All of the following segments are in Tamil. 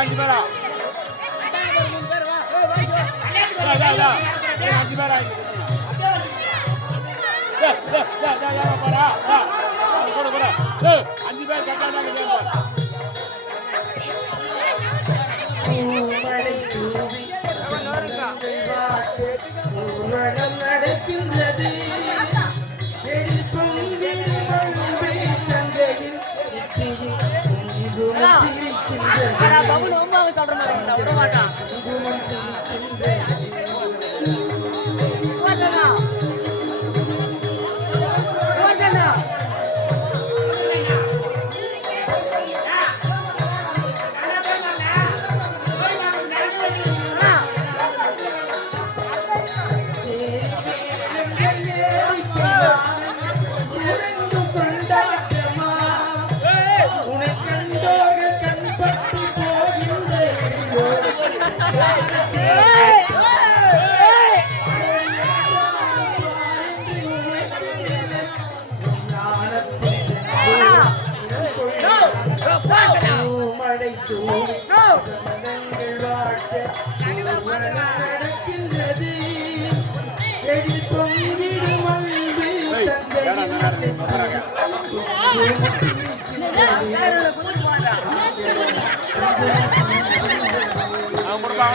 5 பேரா 5 பேரா போடா கூட போடா 5 பேர் கட்டாதாங்க நடக்கின்றது பபுள் ரொம்ப சொல்ற மாதிரி விட மாட்டான்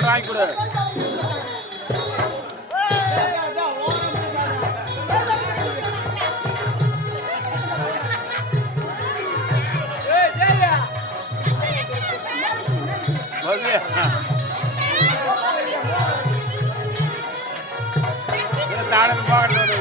வாங்கி கொடு தாடம் போகணும்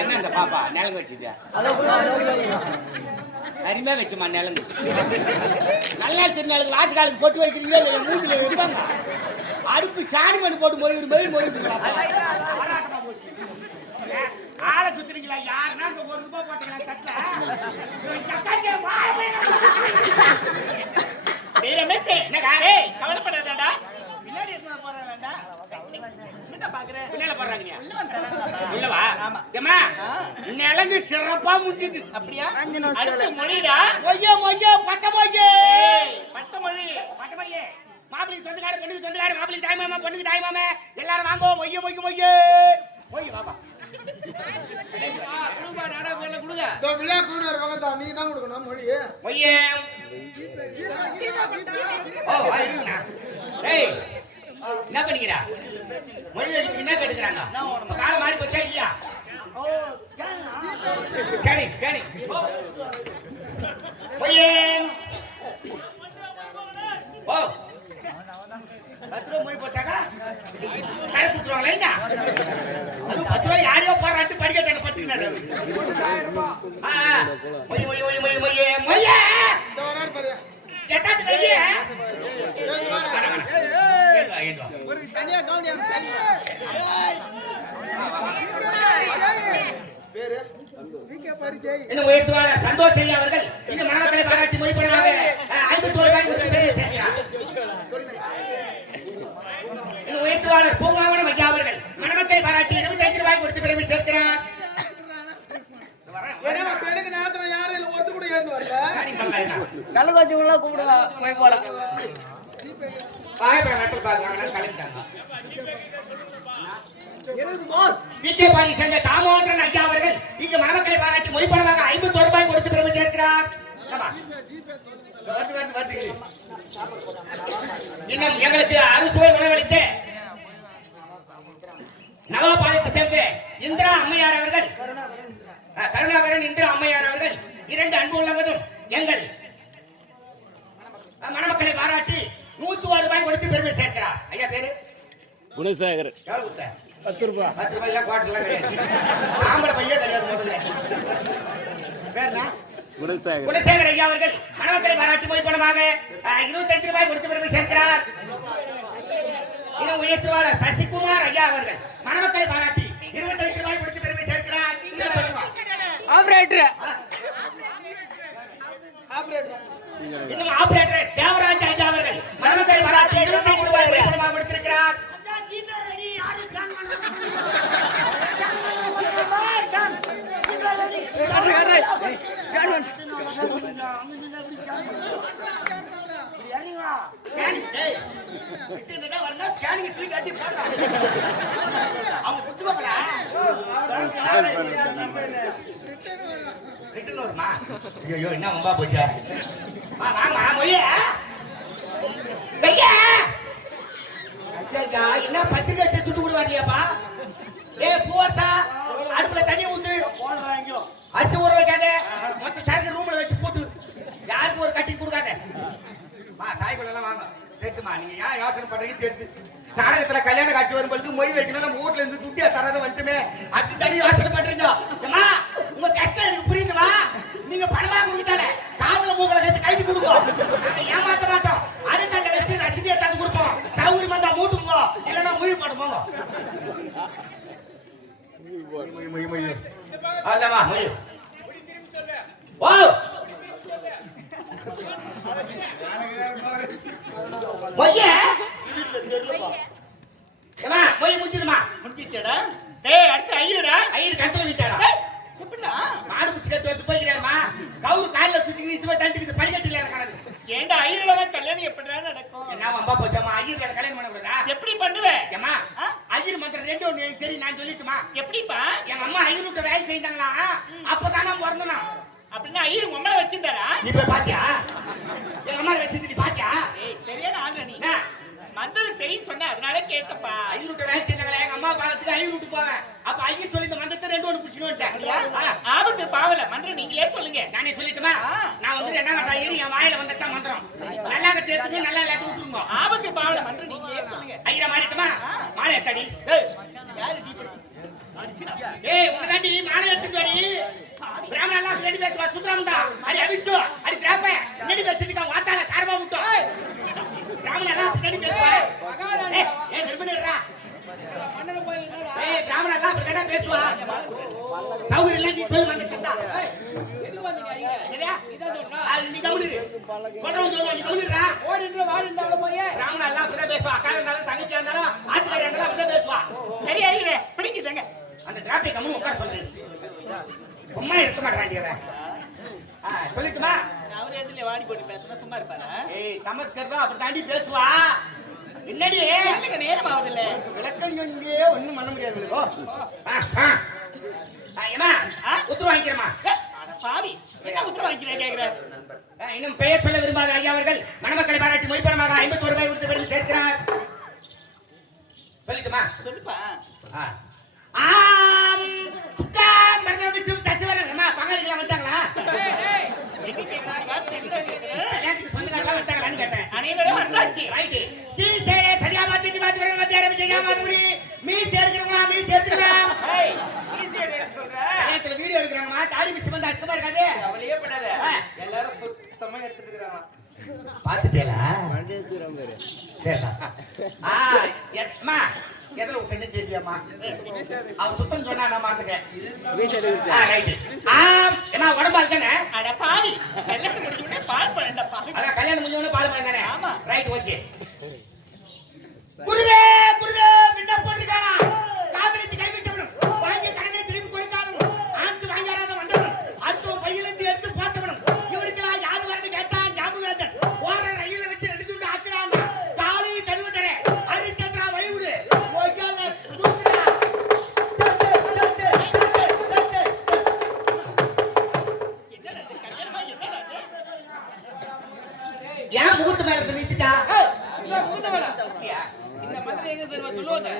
என்ன இந்த பாப்பா நேரம் வச்சுது அருமையா வச்சுமா நிலங்கு நல்லா திருநாளுக்கு வாசு காலுக்கு பொட்டு வைக்கிறீங்களா இல்லை மூஞ்சில வைப்பாங்க அடுப்பு சாணி மணி போட்டு மொழி ஆளை சுத்துறீங்களா யாருன்னா இந்த ₹1 போட்டுக்கலாம் சட்டை கவலைப்படாதடா பின்னாடி என்ன போறாங்கடா என்ன பாக்குறேன் பின்னால போறாங்க இல்லவா ஏமா நிலங்கு சிறப்பா முடிஞ்சது அப்படியா அடுத்து மொழிடா மொய்ய பட்டமொய்யே பட்டமொழி மாப்பிளைக்கு சொந்தக்கார பெண்ணுக்கு சொந்தக்கார மாப்பிளைக்கு தாய் மாமா பொண்ணுக்கு தாய் மாமா எல்லாரும் வாங்கோ மொய்ய வாப்பா விழா கூட வருவாங்க நீ தான் கொடுக்கணும் மொழி மொய்யே ஓ ஐயா ஏய் என்ன பண்ணிக்கிறா மொழி வச்சுட்டு என்ன கேட்டுக்கிறாங்க கால மாறி போச்சா இல்லையா கேணி மொய்யே ஓ 10 ரூபாய் மொய் போட்டாக்கா கரை குத்துருவாங்களா என்ன அது 10 ரூபாய் யாரையோ போறாட்டு படிக்கட்டான பட்டுனாரு மொய்யே எட்டாத்து கையே ஒரு தனியா கவுனியா பேரு என்ன உயர்த்துவார் சந்தோஷ் ஐயா அவர்கள் இந்த மணமக்களை பாராட்டி மொய்படுவாங்க 51 ரூபாய் கொடுத்து பெரிய சேர்க்கிறார் என்ன உயர்த்துவாளர் பூங்காவனம் ஐயா அவர்கள் மணமக்களை பாராட்டி 25 ரூபாய் கொடுத்து பெருமை சேர்க்கிறார் ஏன்னா பெண்ணுக்கு நேரத்துல யாரும் இல்ல ஒருத்தர் கூட எழுந்து வரல நல்ல கோச்சுங்களா கூப்பிடுங்க போய் போல பாய் வெட்டல் பாக்குறாங்க கலெக்டாங்க எனக்கு பாஸ் விஜயபாணி சேர்ந்த தாமோதரன் ஐயா அவர்கள் இங்கு மணமக்களை பாராட்டி மொய்படுவாங்க 51 ரூபாய் கொடுத்து பெருமை சேர்க்கிறார் இன்னும் எங்களுக்கு அறுசுவை உணவளித்து நவாபாளையத்தை சேர்ந்த இந்திரா அம்மையார் அவர்கள் கருணாகரன் இந்திரா அம்மையார் அவர்கள் 2 அன்பு உள்ளவதும் எங்கள் மணமக்களை பாராட்டி 101 ரூபாய் கொடுத்து பெருமை சேர்க்கிறார் ஐயா பேரு குணசேகர் 10 ரூபாய் 10 ரூபாய் குவாட்டர்லாம் கிடையாது ஆம்பளை பையே கிடையாது முதல்ல பேருனா குணசேகர் ஐயா அவர்கள் மணமக்களை பாராட்டி மொய்படமாக 25 ரூபாய் கொடுத்து பெருமை சேர்க்கிறார் இன்னும் உயர்த்துவாளர் சசிகுமார் ஐயா அவர்கள் மணமக்களை பாராட்டி 25 ரூபாய் கொடுத்து பெருமை சேர்க்கிறார் ஆபரேட்டர் இன்னும் ஆபரேட்டர் தேவராஜ் ஐயா அவர்கள் மணமக்களை பாராட்டி 25 ரூபாய் மொய்படமாக கொடுத்திருக்கிறார் என்ன ரொம்ப போச்சா என்ன பத்திரிக்கை துட்டு கொடுவாட்டியாப்பா ஏ பூவரசா அடுப்புல தண்ணி ஊத்து அரிசி ஊற வைக்காத மொத்த சரக்கு ரூம்ல வச்சு போட்டு யாருக்கும் ஒரு கட்டி கொடுக்காத தாய்க்குள்ள எல்லாம் வாங்க கேட்டுமா நீங்க ஏன் யோசனை பண்றீங்கன்னு கேட்டு நாடகத்துல கல்யாண காட்சி வரும்பொழுது மொய் வைக்கணும் நம்ம வீட்டுல இருந்து துட்டியா தரத வந்துட்டுமே அது தனி யோசனை பண்றீங்க அம்மா உங்க கஷ்டம் எனக்கு புரியுதுமா நீங்க பணமா கொடுத்தால காதல மூக்கல கட்டி கைட்டு கொடுப்போம் நாங்க ஏமாத்த மாட்டோம் அடுத்த வச்சு ரசீதியை தந்து கொடுப்போம் சௌகரியமா தான் மூட்டுங்க இல்லைன்னா மொய் போடுவோம் அதாமா மொய் ஓ மொய்யே ஏமா மொய் முடிஞ்சதுமா முடிச்சிட்டடா டேய் அடுத்து ஐயரடா ஐயர் கட்டல விட்டாரா எப்படிடா மாடு பிடிச்சு கட்டு வந்து போய்கிறாருமா கவுரு கால்ல சுத்தி நீசுமா தண்டிட்டு படிக்கட்டில இருக்காரு ஏண்டா ஐயரோட கல்யாணம் எப்படிடா நடக்கும் என்ன வம்பா போச்சாமா ஐயர் கல்யாணம் பண்ண கூடாதா எப்படி பண்ணுவே ஏமா ஐயர் மந்திரம் ரெண்டு ஒண்ணு எனக்கு தெரியும் நான் சொல்லிட்டுமா எப்படிப்பா எங்க அம்மா ஐயர் விட்டு வேலை செய்தாங்களா அப்பதான் நான் பிறந்தனா அப்படின்னா ஐயர் உங்களை வச்சிருந்தாரா நீ போய் பாத்தியா எங்க அம்மா வச்சிருந்து நீ பாத்தியா ஏய் சரியான ஆளு நீ மந்தது தெரியும் சொன்ன அதனால கேட்டப்பா ஐயர் விட்டு வேலை செய்தாங்களா எங்க அம்மா காலத்துக்கு ஐயர் விட்டு போவேன் அப்ப ஐயர் சொல்லி இந்த மந்திரத்தை ரெண்டு ஒண்ணு பிடிச்சிட்டு வந்துட்டேன் ஆபத்து பாவல மந்திரம் நீங்களே சொல்லுங்க நானே சொல்லிட்டுமா நான் வந்து என்ன கட்டா ஏறி என் வாயில வந்துட்டா மந்திரம் நல்லா தேத்துங்க நல்லா எல்லாத்தையும் விட்டுருங்க ஆபத்து பாவல மந்திரம் நீங்களே சொல்லுங்க ஐயரா மாறிட்டுமா மாலை எத்தடி ஏய் யாரு டீ பண்ணி ஏய் உனதாண்டி மாலை எடுத்துட்டு வாடி பிராமண எல்லாம் ரெடி பேசுவா சுந்தரமுண்டா அடி அபிஷ்டு அடி கிராப்ப ரெடி பேசிட்டு வாத்தால சாரமா விட்டோ பிராமண எல்லாம் ரெடி பேசுவா ஏய் செல்பனேடா ஏய் பிராமண எல்லாம் ரெடி பேசுவா சௌகரிய இல்ல நீ சொல்லு மண்டக்கிட்டா எதுக்கு வந்தீங்க ஐயா சரியா இதான் சொன்னா அது நீ கவுனிரு கொறவும் சொல்ல நீ கவுனிரா ஓடின்ற வாடின்றால போய் பிராமண எல்லாம் ரெடி பேசுவா அக்கா இருந்தாலும் தங்கச்சி இருந்தாலும் ஆத்துக்காரி இருந்தாலும் ரெடி பேசுவா சரி ஐயா பிடிக்குதுங்க அந்த டிராபிக் கம்மு உட்கார சொல்றேன் சும்மா இருக்க மாட்டாங்க சொல்லிட்டுமா அவர் எதுல வாடி போட்டு பேசுனா சும்மா இருப்பாரா ஏய் சமஸ்கிருதம் அப்படி தாண்டி பேசுவா பின்னாடி இல்லங்க நேரம் ஆகுதுல்ல விளக்கம் சொல்லி ஒண்ணும் பண்ண முடியாது ஏமா உத்தரவு வாங்கிக்கிறமா அட பாவி என்ன உத்தரவு வாங்கிக்கிறேன் கேக்குறேன் இன்னும் பெயர் சொல்ல விரும்பாத ஐயா அவர்கள் மணமக்களை பாராட்டி மொழிப்பணமாக 51 ரூபாய் கொடுத்து பெரும் சேர்க்கிறார் சொல்லிட்டுமா சொல்லுப்பா ஆம் சுத்தா மரணம் சசிவரன் அம்மா பங்காளிகளா வந்துட்டாங்களா எங்க கேக்குறாங்க வார்த்தை எங்க கேக்குறேன் கல்யாணத்துக்கு சொந்தக்காரங்களா வந்துட்டாங்களான்னு கேட்டேன் அனைவரும் வந்தாச்சு ரைட் ஸ்ரீ சேரே சரியா மாத்தி மாத்தி மத்திய அரபிஜியா மாத்தி மீஸ் எடுக்கறவங்க மீஸ் எடுத்துக்கலாம் ஏய் ஈஸி எடுக்க சொல்ற கல்யாணத்துல வீடியோ எடுக்கறாங்கமா தாடி மிஸ் வந்து அசிங்கமா இருக்காது அவளையே படாத எல்லாரும் சுத்தமா எடுத்துட்டு இருக்காங்க பாத்துட்டேலா வண்டி எடுத்துறோம் பேரு சரிடா எம்மா எதல உட்கார்ந்து தெரியாமா அவ சுத்தம் சொன்னா நான் மாத்துக்கேன் மீஸ் எடுக்குது ரைட் ஏமா உடம்பா இருக்கனே அட பாவி கல்யாணம் முடிஞ்ச உடனே பால் பண்ணடா பாவி அட கல்யாணம் முடிஞ்ச உடனே பால் பண்ணனே ஆமா ரைட் ஓகே குருவே குருவே பின்ன போட்டுக்காரா காதலித்து கைவிட்டவனும் வாங்கி கடனை திருப்பி கொடுக்காதவனும் ஆஞ்சு வாங்காராத வந்தவனும் அடுத்த பையிலிருந்து எடுத்து போட்டவனும் இவனுக்கெல்லாம் யாரு வரணும் கேட்டான் ஜாபுவேந்தன் ஓர ரயில வச்சு 2 துண்டு ஆக்குறான் காலை கழுவு தரேன் அரிச்சந்திரா வழிவிடு ஓய்யால சூப்பரா ஏன் முகத்து மேல நிறுத்திட்டா இந்த மந்திரம் எங்க தெரியுமா சொல்லுவாங்க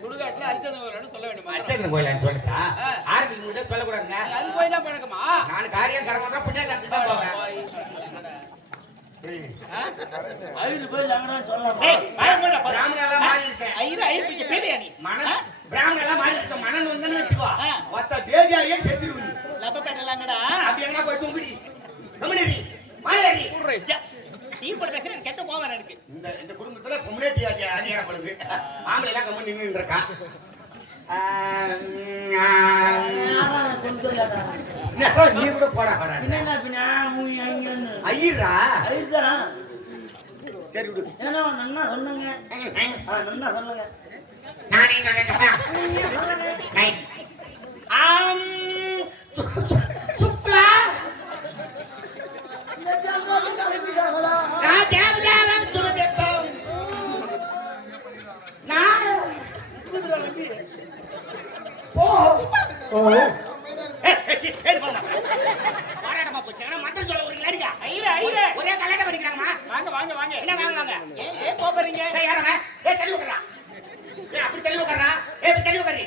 சுடுகாட்டுல அரிச்சந்திரன் சொல்ல வேண்டுமா அரிச்சந்திரன் கோயிலான்னு சொல்லிட்டா ஆர்மி கிட்ட சொல்லக்கூடாதுங்க அது போய் தான் பழக்கமா நான் காரியம் கரமாதான் புண்ணியம் தான் போவேன் ஐயரு போய் லங்கடான்னு சொல்லலாம் ஏய் பயப்பட பிராமணெல்லாம் மாறி இருக்கேன் ஐயருக்கு பேரையா நீ பிராமணெல்லாம் மாறி இருக்க மனன் வந்தன்னு வச்சுக்கோ மொத்த பேதியாயே செத்துருவீங்க லப்ப பேட்டலாங்கடா அப்படி எங்கன்னா போய் தூங்குடி கம்முனேரி மாயேரி டீ போட பேசுறேன் கெட்ட கோவம் எனக்கு இந்த குடும்பத்துல கம்முனேட்டி அதிகாரப்படுது ஆம்பளை எல்லாம் கம்மு நின்று இருக்கா நீ கூட போடா போடா என்ன பின்னா ஐயரா ஐயர்தான் சரி விடு ஏன்னா நன்னா சொன்னங்க நன்னா சொல்லுங்க நானே நினைக்கிறேன் சுப்லா நான் தேவதேவன் சுரதேவன் நான் போராட்டமா போச்சு மந்திரம் சொல்ல ஒரு அடிக்கா ஒரே கல்யாணம் பண்ணிக்கிறாங்கம்மா வாங்க வாங்க வாங்க என்ன வாங்க ஏன் கோபறீங்க யாரவன் தள்ளி உட்கறா அப்படி தள்ளி உட்கறா இப்படி தள்ளி உட்கறி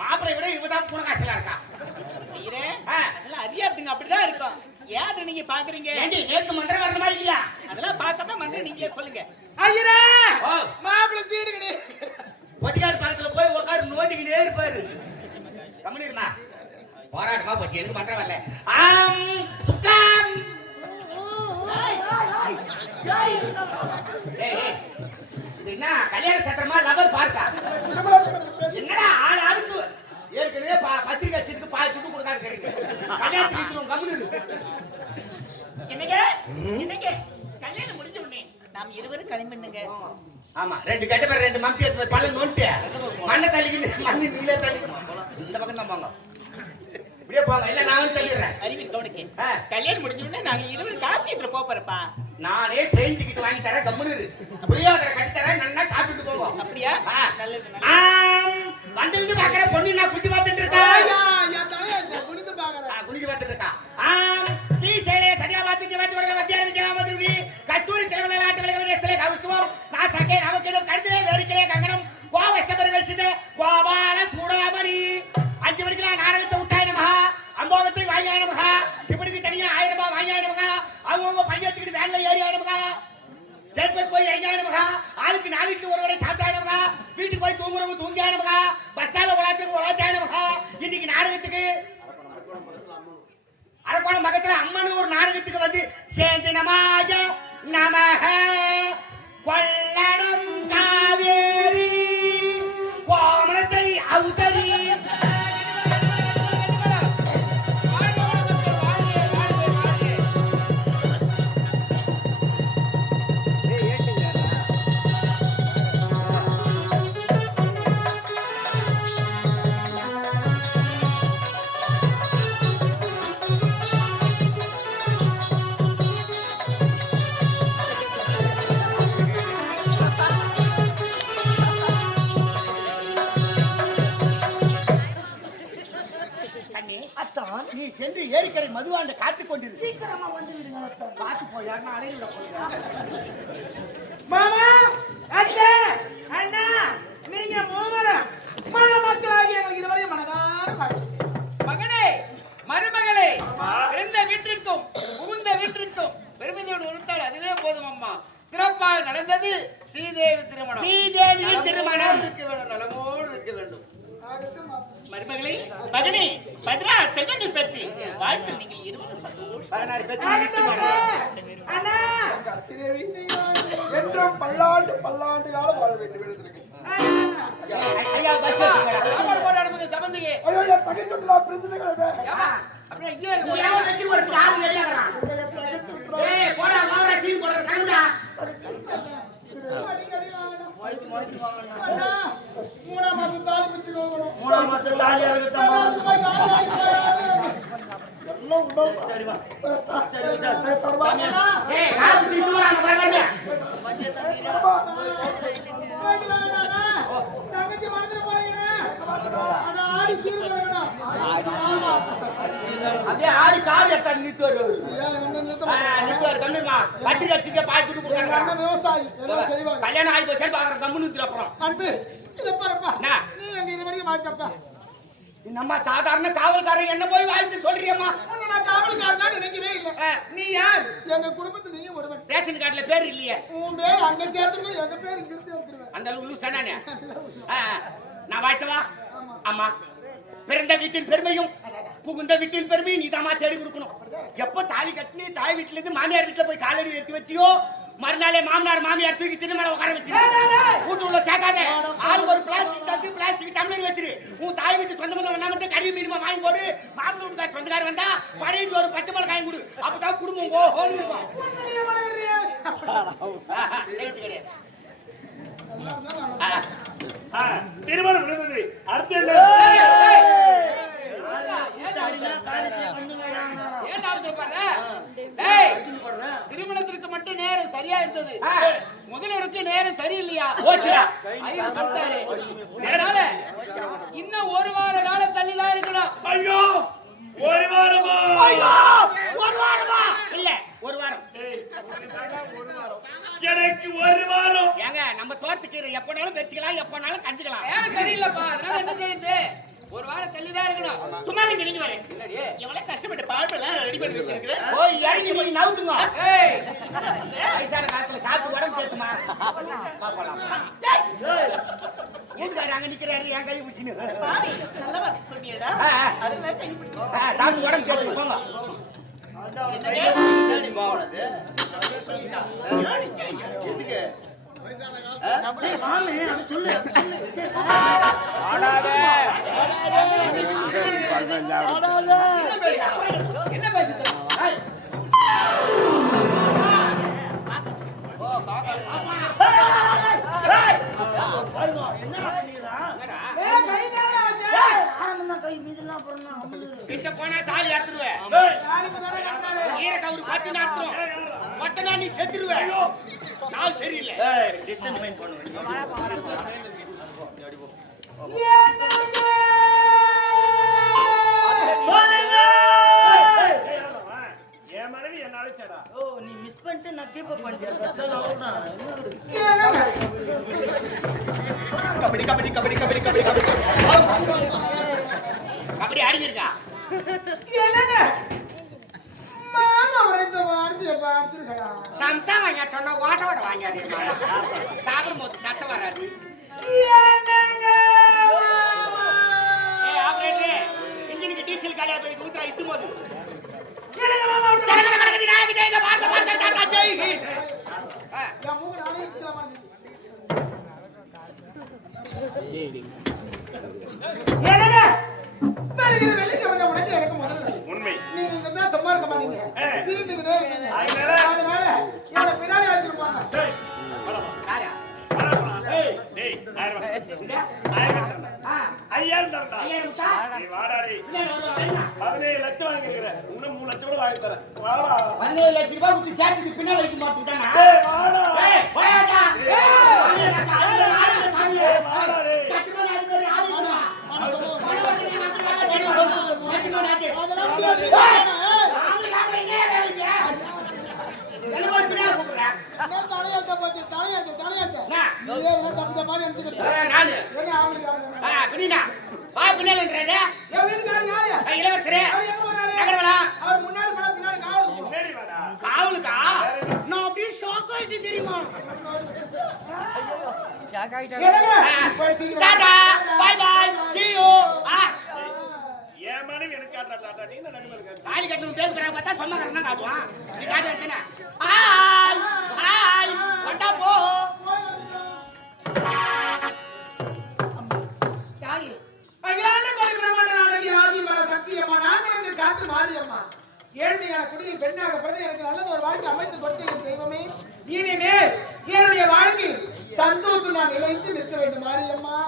மாப்பிளை விட இவதான் புனகாசலா இருக்கா ஐயரே அதெல்லாம் அறியாதுங்க அப்படிதான் இருக்கும் ஏன் நீங்க பாக்குறீங்க ஏண்டி நேத்து மந்திரம் வரணுமா இல்லையா அதெல்லாம் பார்க்காம மந்திரம் நீங்க சொல்லுங்க ஐயரே மாப்பிள்ளை சீடு கிடையாது ஒட்டியார் காலத்துல போய் உட்காரு நோண்டிக்கிட்டே இருப்பாரு கம்முனிருமா போராட்டமா போச்சு எனக்கு மந்திரம் வரல சுக்லாம் என்ன கல்யாண சத்திரமா லவர் பார்க்கா என்னடா ஆள் ஆளுக்கு ஏற்கனவே பத்திரிகை வச்சிருக்கு பாய் துட்டு கொடுக்காது கிடைக்கும் கல்யாணத்துக்கு கம்முனு என்னங்க கல்யாணம் முடிஞ்ச உடனே நாம் இருவரும் கிளம்பிடுங்க ஆமா 2 கட்ட பேர் 2 மம்பி பல்ல நோண்டு மண்ணை தள்ளிக்கிட்டு மண்ணு நீல தள்ளி இந்த பக்கம் தான் போங்க இப்படியே போங்க இல்ல நான் தள்ளிடுறேன் அறிவி கவனிக்கு கல்யாணம் முடிஞ்ச உடனே நாங்க இருவரும் காசிட்டு போறப்பா நானே ட்ரெயின் டிக்கெட் வாங்கி தரேன் கம்முனு புரியாத கட்டி தரேன் நல்லா சாப்பிட்டு போவோம் அப்படியா நல்லது வந்து பாக்குற பொண்ணு நான் குட்டி பார்த்துட்டு இருக்கா குனிந்து பாக்குறேன் குனிஞ்சு பார்த்துட்டு இருக்கா ஸ்ரீ சேலே சரியா பார்த்துட்டு வந்து மத்தியானம் கஸ்தூரி திலகவன நாட்டு விலகவன கவுஸ்துவம் நான் சக்கே நமக்கு கருதிலே வேடிக்கையே கங்கணம் கோவஸ்தபரி வசித கோபால சூடாமணி 5 மணிக்கு நாடகத்தை விட்டாய் நமகா அம்போகத்தை வாங்கியாய் நமகா இப்படிக்கு தனியா 1000 ரூபாய் வாங்கியாய் நமகா அவங்க பையத்துக்கு வேலை ஏறியாய் நமகா ஜெல்பட் போய் இறங்கியாய் நமகா ஆளுக்கு 4 இட்லி ஒரு வரை சாப்பிட்டாய் நமகா வீட்டுக்கு போய் தூங்குறவங்க தூங்கியாய் நமகா பஸ் ஸ்டாண்ட்ல உலாத்துக்கு உலாத்தாய் நமகா இன்னைக்கு நாடகத்துக்கு அரக்கோணம் பக்கத்துல அம்மன் ஒரு நாடகத்துக்கு வந்து சேர்ந்து நமாக நமக கொள்ளடம் காவேரி கோமணத்தை அவுதறி அத்தான் நீ சென்று ஏரிக்கரை மதுவாண்ட காத்துக் கொண்டிரு. சீக்கிரமா வந்து விடுங்க அத்தான். பார்த்து போய் யாருன்னா அலைய விட போறீங்க. மாமா அத்தை அண்ணா நீங்க மூவரும் மணமக்களாகி எங்களுக்கு இதுவரையும் மனதார வாழ்த்து. மகனே மருமகளே பிறந்த வீட்டிற்கும் புகுந்த வீட்டிற்கும் பெருமையோடு உறுத்தால் அதுவே போதும் அம்மா. சிறப்பாக நடந்தது ஸ்ரீதேவி திருமணம். ஸ்ரீதேவியின் திருமணம் இருக்க வேண்டும், நலமோடு இருக்க வேண்டும். அடுத்து மருமகளே மகனே 16 செகண்ட் பெற்று வாழ்த்து நீங்கள் இருவரும் சந்தோஷம். 16 பேர் அண்ணா ஸ்ரீதேவி என்றும் பல்லாண்டு காலம் வாழ வேண்டும் எழுதிருக்கு. ஐயா பஸ் சாப்பாடு போட அனுப்புங்க சம்பந்தியே. ஐயோ என் தங்கச்சி விட்டுடா பிரிஞ்சுங்களே. ஏம்மா, அப்படியே இங்கே நீ இருக்கு. ஏன் வெச்சி ஒரு ஆளு வெளியாகறான்? என் தங்கச்சி விட்டுடா. ஏய் போடா மாவரா சீன் போடுற கண்டா. அடிக்கடி வாங்கணும். மாத்தி வாங்கண்ணா. அண்ணா 3ஆம் மாசம் தாலி பிரிச்சு போகணும். 3ஆம் மாசம் தாலியா இருக்கட்டும். எல்லாம் உடல் சரிவா சரி சார். ஏய் காத்து திட்டுறாங்க பாருங்க. தங்கச்சி மறந்துட போறீங்கண்ணா. அண்ணா ஆடி சீர் கிடக்கணும். அப்படியே ஆடி கார் எடுத்தா நிறுத்து வருவாரு. ஏன் என்ன நிறுத்த ஆ, மாட்டேன். நிறுத்து வர கண்ணுமா பத்திரிக்கை வச்சுக்க பாய்க்கிட்டு எங்க கொடுக்குறாங்க. அண்ணன் விவசாயி எல்லாம் செய்வாங்க. கல்யாணம் ஆகி போச்சு பாக்குற கம்முன்னு நிறுத்துற அப்புறம். அன்பு இதை பாருப்பா. என்ன? நீ எங்க இது வரைக்கும் வாழ்த்தப்பா. நம்ம சாதாரண காவல்காரன் என்ன போய் வாழ்த்து சொல்றியம்மா? உன்னை நான் காவல்காரனா நினைக்கவே இல்லை. நீ யார்? எங்க குடும்பத்துல நீ ஒருவன். ரேஷன் கார்டுல பேர் இல்லையே. உன் பேர் அங்க சேர்த்துமே எங்க பேர் இங்க இருந்து வந்துருவேன். அந்த லூசு சொன்னானே. நான் வாழ்த்தவா? ஆமா. பிறந்த வீட்டின் பெருமையும் புகுந்த வீட்டின் பெருமையும் நீதாம்மா தேடி கொடுக்கணும். எப்ப தாலி கட்டி தாய் வீட்டுல இருந்து மாமியார் வீட்டுல போய் காலடி எடுத்து வச்சியோ மறுநாளே மாமனார் மாமியார் தூக்கி திண்ணை மேல உட்கார வச்சு வீட்டு உள்ள சேர்க்காத. ஆளு ஒரு பிளாஸ்டிக் தட்டு பிளாஸ்டிக் டம்ளர் வச்சிரு. உன் தாய் வீட்டு சொந்த பந்தம் வேணா மட்டும் கறி மீனுமா வாங்கி போடு. மாப்பிள்ளை வீட்டுக்கார சொந்தக்கார வந்தா பழைய ஒரு பச்சை மிளகாய் காய் கொடு. அப்பதான் குடும்பம் ஓஹோன்னு இருக்கும். உன்னுடைய மனைவியா? செய்தி கிடையாது. திருமணம் நடந்தது. அடுத்து என்ன? ஏன் அவசரப்படுற? டேய், திருமணத்திற்கு மட்டும் நேரம் சரியா இருந்தது. முதல்வருக்கு நேரம் சரியில்லையா? போச்சுடா. ஐயோ, சொல்லிட்டாரு. அதனால இன்னும் ஒரு வார காலம் தள்ளிதான் இருக்கணும். ஐயோ ஒரு வாரமா? ஒரு வாரமா? இல்ல ஒரு வாரம். எனக்கு ஒரு வாரம். ஏங்க நம்ம தோட்டத்துக்கு எப்பனாலும் வச்சுக்கலாம் எப்பனாலும் கஞ்சிக்கலாம். நேரம் சரியில்லைப்பா, அதனால என்ன செய்யுது? ஒரு வாரம் தள்ளிதான் இருக்கணும். சும்மா நீங்க நீங்க வரேன். இல்லடி, எவ்வளவு கஷ்டப்பட்டு பாட்டெல்லாம் ரெடி பண்ணி வச்சிருக்கிறேன். போய் இறங்கி நீங்க நவுத்துங்க. ஏய், வயசான காலத்துல சாப்பிட்டு உடம்பு தேத்துமா பாப்பலாம். வீட்டுக்காரர் அங்க நிக்கிறாரு என் கை பிடிச்சின்னு. சொன்னியடா? அதெல்லாம் கை பிடிக்கும். சாப்பிட்டு உடம்பு தேத்துங்க போங்க. என்ன பேசுது? ஏய், கை தானடா வச்ச? கை மீதெல்லாம் போறணும். கிட்ட போனா தாலி அறுத்துருவேன். தாலிக்கு தானே கட்டினாரு. ஈர கவுரு பட்டு நடத்துறோம். பட்டனா நீ செத்துருவ. நாள் சரியில்லை. டிஸ்டன்ஸ் மெயின் பண்ணுவேன். சொல்லுங்க. என் மனைவி என்ன அழைச்சடா? ஓ நீ மிஸ் பண்ணிட்டு நான் கீப் அப் பண்ணிட்டேன். சரி அவ்வளவுதான். கபடி கபடி கபடி கபடி கபடி கபடி கபடி ஆடிருக்கா? என்னங்க? மாமா உரைத்த வார்த்தையை பார்த்திருக்கலாம். சம்சா வாங்க சொன்னா ஓட்டோட வாங்காதே. சாப்பிடும்போது சத்தம் வராது. என்னங்க மாமா? ஏய் ஆபரேட்டர், இன்ஜினுக்கு டீசல் காலியா போய் ஊத்துறா இஸ்து போது. ஜனகன மனகதி நாயகி ஜெய பாரத மாதா தாத்தா ஜெய் ஹிந்த். என் மூக்கு நானே வச்சுக்கலாமா? என்னங்க வருகிற வெள்ளிக்கிழமை உனக்கு எனக்கு முதல்ல உண்மை நீங்க இங்க தான் சும்மா இருக்க மாட்டீங்க. சீட்டுக்கிட்டே இருக்கீங்க. அதனால என்னோட பின்னாடி அழைச்சிருப்பாங்க. டேய் வரமா யாரா வரமா டேய் 1000 இங்க 1000 தரடா ஆ 5000 தரடா ஐயா முத்தா நீ வாடா டேய் பின்னாடி வருவா 17 லட்சம் வாங்கி இருக்கற இன்னும் 3 லட்சம் கூட வாங்கி தரேன் வாடா 17 லட்சம் ரூபாய் கொடுத்து சேர்த்துக்கு பின்னால வைக்க மாட்டேன்டானா டேய் வாடா ஏய் போயாடா ஏய் சாமி வாடா டேய் சட்டுமா நாலு பேர் ஆளுடா அதெல்லாம் முடியாது. என்ன தலையெழுத்த போச்சு? தலையெழுத்த. நீ எதுனா தப்பு தப்பா நினைச்சுக்கிட்ட. என்ன ஆம்பளைக்கு ஆம்பளை? என் வீட்டுக்காரர் யாரு? அவர் எங்க போறாரு? அவர் முன்னாடி போனா பின்னாடி காவலுக்கு போ. முன்னாடி வாடா என்னங்க? போய் சீக்கிரம் வா. என் மனைவி எனக்கு காட்டா டாடா நீ என்ன நடுவுல இருக்க தாலி கட்டணும் பேர் பிறகு பார்த்தா சொந்தக்காரன் காட்டுவான் நீ காட்டு எடுத்தேன ஆய் ஆய் வண்டா போ தாலி அகிலாண்ட கோடி பிரம்மாண்ட நாடகி ஆதிமர சக்தியம்மா, நான் வணங்கு காட்டு மாரியம்மா. ஏழ்மையான குடியில் பெண்ணாக பிறந்து எனக்கு நல்ல ஒரு வாழ்க்கை அமைத்து கொடுத்த என் தெய்வமே, இனிமேல் என்னுடைய வாழ்க்கை சந்தோஷம் நான் நிலைத்து நிற்க வேண்டும் மாரியம்மா.